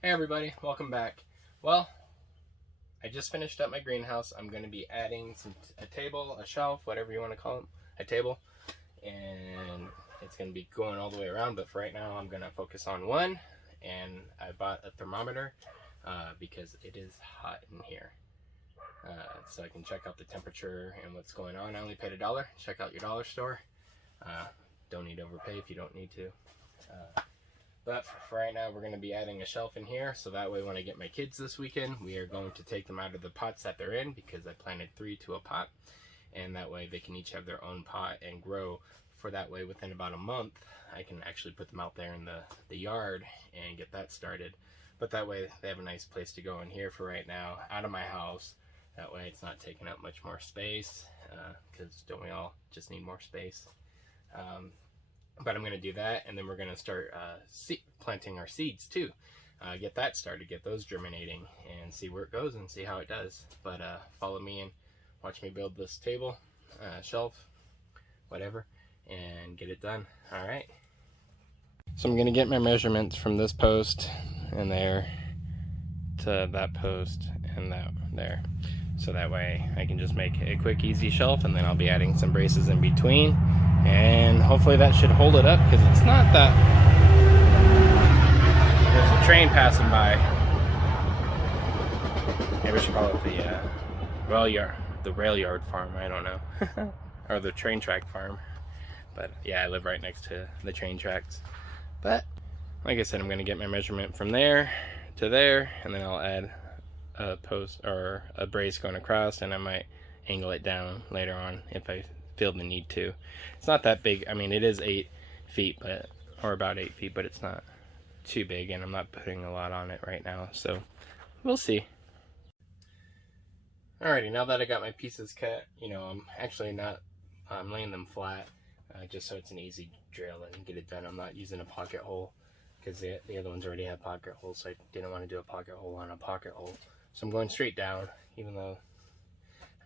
Hey everybody, welcome back. Well, I just finished up my greenhouse. I'm going to be adding a table, a shelf, whatever you want to call it, a table, and it's going to be going all the way around, but for right now I'm going to focus on one, and I bought a thermometer because it is hot in here, so I can check out the temperature and what's going on. I only paid $1. Check out your dollar store. Don't need to overpay if you don't need to. But for right now, we're going to be adding a shelf in here, so that way when I get my kids this weekend, we are going to take them out of the pots that they're in, because I planted 3 to a pot, and that way they can each have their own pot and grow. For that way, within about a month, I can actually put them out there in the yard and get that started. But that way, they have a nice place to go in here for right now, out of my house. That way, it's not taking up much more space, because don't we all just need more space? But I'm going to do that, and then we're going to start planting our seeds too. Get that started, get those germinating, and see where it goes and see how it does. But follow me and watch me build this table, shelf, whatever, and get it done. All right. So I'm going to get my measurements from this post and there to that post and that there. So that way I can just make a quick, easy shelf, and then I'll be adding some braces in between. And hopefully that should hold it up, because it's not that... There's a train passing by. Maybe we should call it the rail yard farm, I don't know. Or the train track farm. But yeah, I live right next to the train tracks. But like I said, I'm going to get my measurement from there to there, and then I'll add a post or a brace going across, and I might angle it down later on if I feel the need to. It's not that big. I mean, it is 8 feet, or about 8 feet, but it's not too big, and I'm not putting a lot on it right now, so we'll see. Alrighty, now that I got my pieces cut, I'm laying them flat, just so it's an easy drill and get it done. I'm not using a pocket hole, because the other ones already have pocket holes, so I didn't want to do a pocket hole on a pocket hole. So I'm going straight down, even though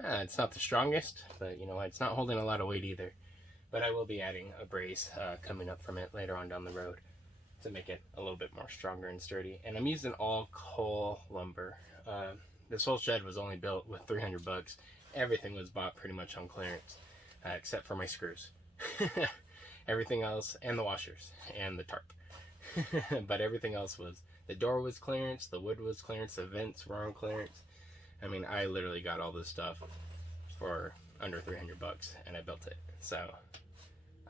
it's not the strongest, but you know, it's not holding a lot of weight either. But I will be adding a brace coming up from it later on down the road to make it a little bit more stronger and sturdy. And I'm using all coal lumber. This whole shed was only built with $300. Everything was bought pretty much on clearance, except for my screws. Everything else, and the washers, and the tarp. But everything else was, the door was clearance, the wood was clearance, the vents were on clearance. I mean, I literally got all this stuff for under $300, and I built it. So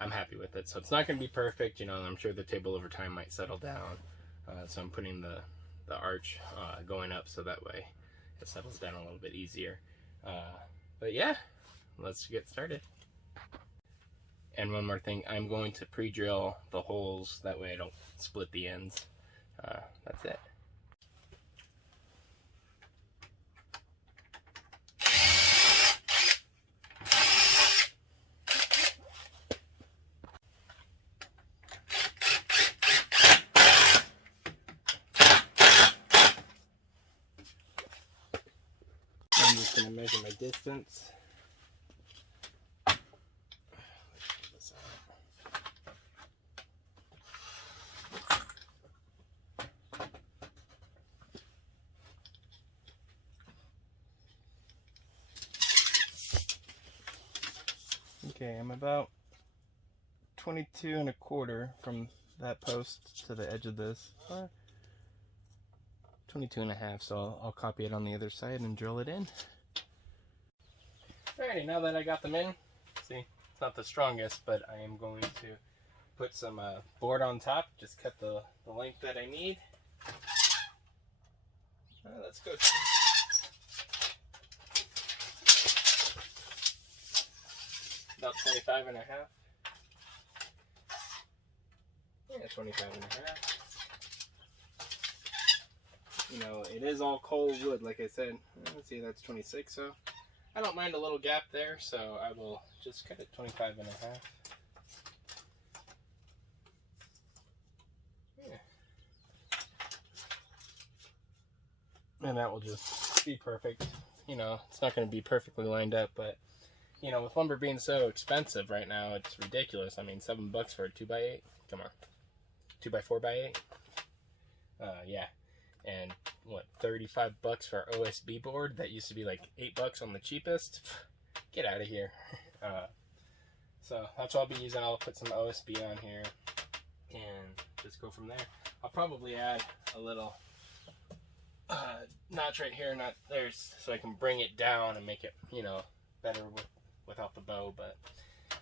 I'm happy with it. So it's not going to be perfect, you know. I'm sure the table over time might settle down. So I'm putting the arch going up, so that way it settles down a little bit easier. But yeah, let's get started. And one more thing, I'm going to pre-drill the holes, that way I don't split the ends. That's it. I'm just going to measure my distance. Okay, I'm about 22 1/4 from that post to the edge of this. 22 1/2, so I'll copy it on the other side and drill it in. Alrighty, now that I got them in, see, it's not the strongest, but I am going to put some board on top. Just cut the length that I need. Let's go. About 25 1/2. Yeah, 25 1/2. You know, it is all coal wood, like I said. Let's see, that's 26, so I don't mind a little gap there, so I will just cut it 25 1/2. Yeah. And that will just be perfect. You know, it's not going to be perfectly lined up, but you know, with lumber being so expensive right now, it's ridiculous. I mean, $7 for a 2x8. Come on, 2x4x8. Yeah, And what, 35 bucks for our OSB board that used to be like 8 bucks on the cheapest? Get out of here. So that's what I'll be using. I'll put some OSB on here and just go from there. I'll probably add a little notch right here, not there, so I can bring it down and make it, you know, better without the bow, but,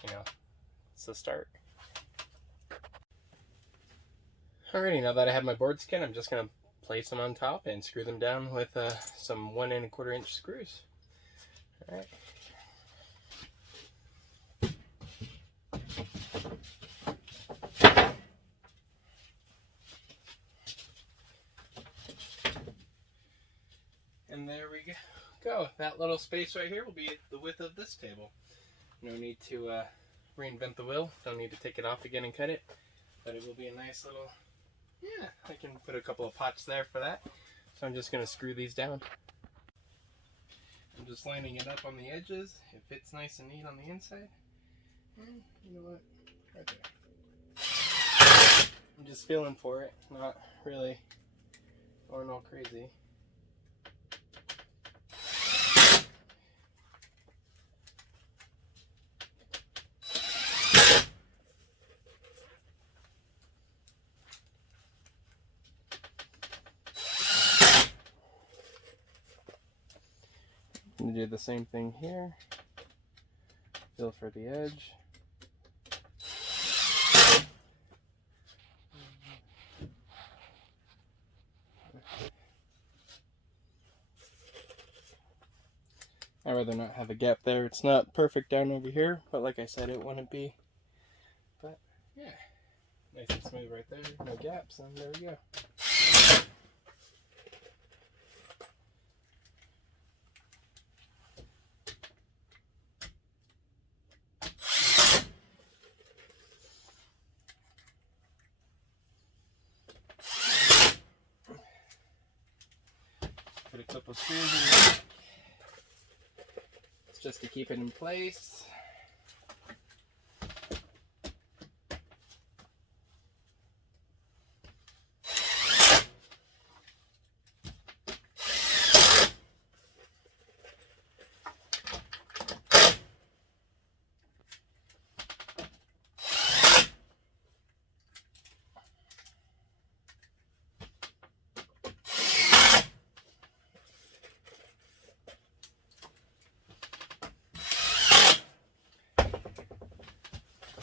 you know, it's a start. Alrighty, now that I have my board skin, I'm just going to place them on top and screw them down with some 1 1/4 inch screws. Alright. And there we go. That little space right here will be the width of this table. No need to reinvent the wheel. Don't need to take it off again and cut it. But it will be a nice little, yeah, I can put a couple of pots there for that. So I'm just going to screw these down. I'm just lining it up on the edges. It fits nice and neat on the inside. And you know what? Right there. I'm just feeling for it, not really going all crazy. I'm going to do the same thing here. Feel for the edge. I'd rather not have a gap there. It's not perfect down over here, but like I said, it wouldn't be. But yeah, nice and smooth right there. No gaps, and there we go. Put a couple screws in there. It's just to keep it in place.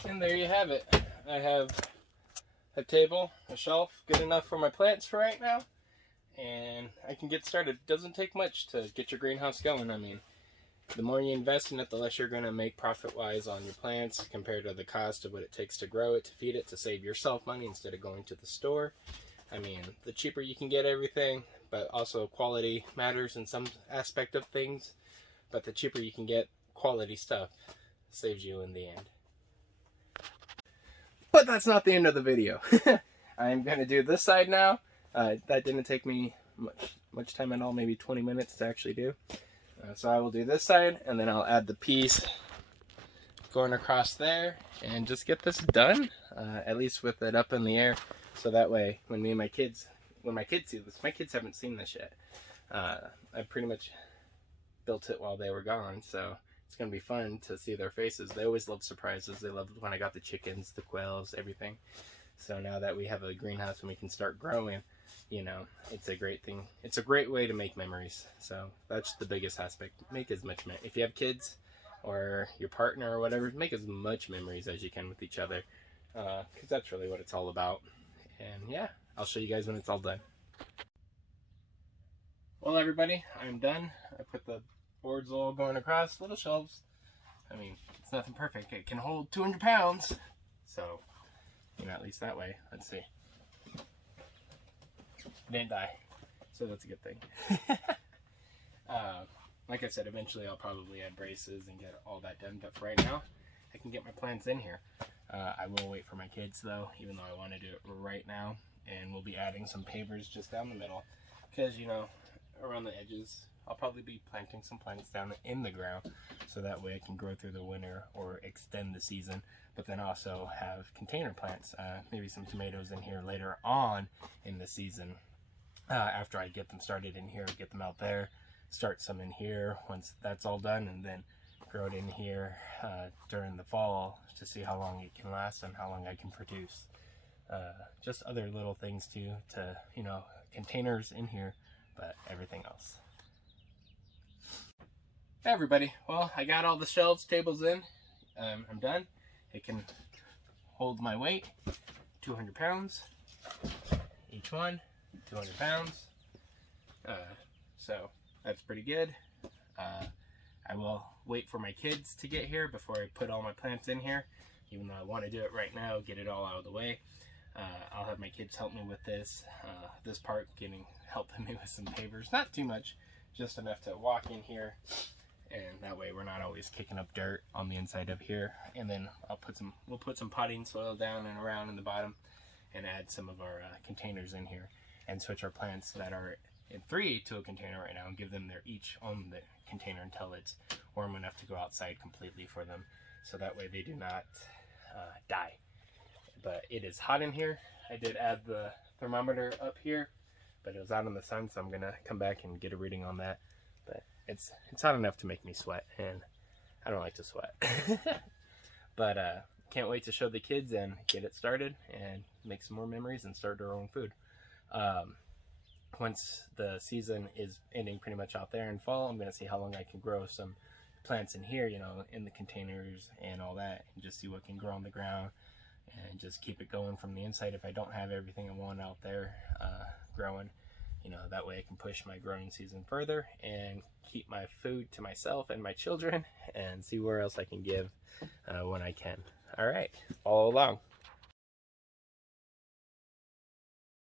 And there you have it. I have a table, a shelf, good enough for my plants for right now, and I can get started. It doesn't take much to get your greenhouse going. I mean, the more you invest in it, the less you're going to make profit-wise on your plants compared to the cost of what it takes to grow it, to feed it, to save yourself money instead of going to the store. I mean, the cheaper you can get everything, but also quality matters in some aspect of things, but the cheaper you can get quality stuff saves you in the end. But that's not the end of the video. I'm going to do this side now. That didn't take me much time at all, maybe 20 minutes to actually do. So I will do this side, and then I'll add the piece going across there, and just get this done, at least with it up in the air, so that way when my kids see this, my kids haven't seen this yet. I pretty much built it while they were gone, so it's going to be fun to see their faces. They always love surprises. They loved when I got the chickens, the quails, everything. So now that we have a greenhouse and we can start growing, you know, it's a great thing. It's a great way to make memories. So that's the biggest aspect. Make as much, if you have kids or your partner or whatever, make as much memories as you can with each other. Because that's really what it's all about. And yeah, I'll show you guys when it's all done. Well, everybody, I'm done. I put the boards all going across, little shelves. I mean, it's nothing perfect. It can hold 200 pounds. So, you know, at least that way. Let's see. It didn't die. So that's a good thing. Like I said, eventually I'll probably add braces and get all that done. But for right now, I can get my plants in here. I will wait for my kids though, even though I want to do it right now. And we'll be adding some pavers just down the middle. Because, you know, around the edges, I'll probably be planting some plants down in the ground, so that way I can grow through the winter or extend the season, but then also have container plants, maybe some tomatoes in here later on in the season. after I get them started in here, get them out there, start some in here once that's all done, and then grow it in here during the fall to see how long it can last and how long I can produce. Just other little things too, to, you know, containers in here, but everything else. Hey everybody, well, I got all the shelves, tables in. I'm done. It can hold my weight, 200 pounds each one, 200 pounds. So that's pretty good. I will wait for my kids to get here before I put all my plants in here, even though I want to do it right now, get it all out of the way. I'll have my kids help me with this part, helping me with some pavers. Not too much, just enough to walk in here, and that way we're not always kicking up dirt on the inside of here. And then we'll put some potting soil down and around in the bottom, and add some of our containers in here, and switch our plants that are in 3 to a container right now, and give them their each on the container until it's warm enough to go outside completely for them, so that way they do not die. But it is hot in here. I did add the thermometer up here, but it was out in the sun, so I'm gonna come back and get a reading on that. But it's hot enough to make me sweat, and I don't like to sweat. But can't wait to show the kids and get it started and make some more memories and start our own food. Once the season is ending pretty much out there in fall, I'm gonna see how long I can grow some plants in here, you know, in the containers and all that, and just see what can grow on the ground, and just keep it going from the inside if I don't have everything I want out there growing. You know, that way I can push my growing season further and keep my food to myself and my children, and see where else I can give when I can. All right, follow along.